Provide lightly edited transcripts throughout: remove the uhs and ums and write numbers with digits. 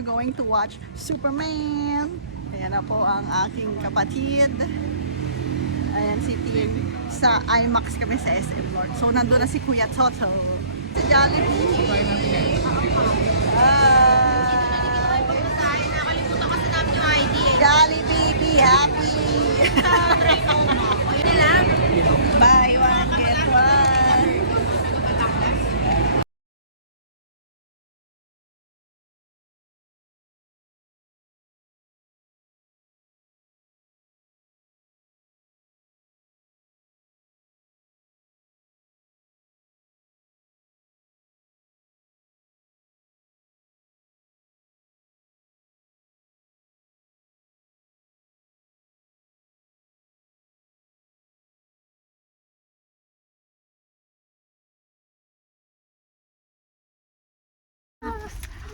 we're going to watch Superman. Ayan na po ang aking kapatid. Ayan si Tim. Sa IMAX kami sa SM North. So nandun na si Kuya Toto. Sa Jollibee. Jollibee, be happy. Buy one, get one.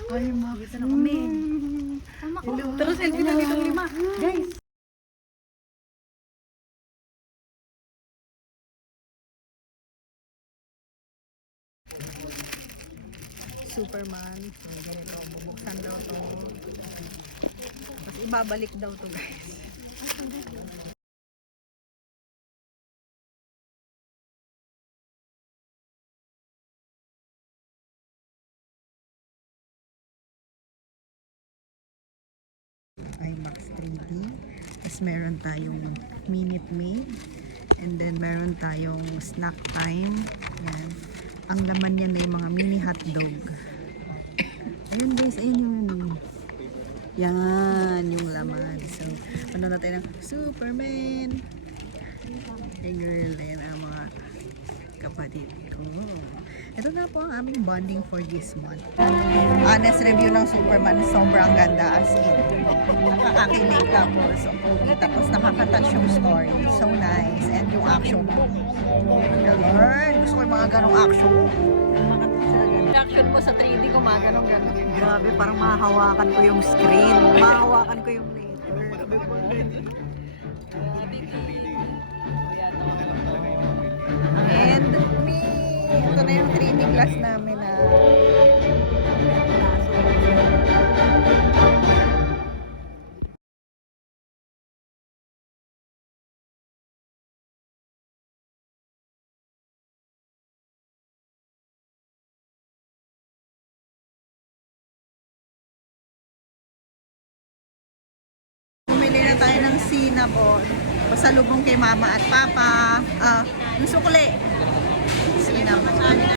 Ay, makita na kami. Pero selfie na ditong 5. Guys. Superman. So, ganito. Bubuksan daw to. Tapos ibabalik daw to, guys. IMAX 3D. Tapos meron tayong Minute Maid. And then meron tayong snack time. Yan. Ang laman niya na yung mga mini hotdog. Ayun guys, ayun yun. Yan, yung laman. So, ano natin ng Superman. Hey girl, ayan ang mga kapatid ko. Ito na po ang aming bonding for this month. Honest review ng Superman, sobrang ganda as in. Nakakakilig ka po. So, tapos nakaka-touch yung story. So nice. And yung action. Gusto ko yung mga ganong action. Action mo sa 3D ko mga ganong-ganon. Grabe, parang mahahawakan ko yung screen. Mahahawakan ko yung letter. And me, ito na yung 3D class namin na bumili na tayo ng cinnamon. Pasalubong kay mama at papa. Yung sukli. Cinnamon.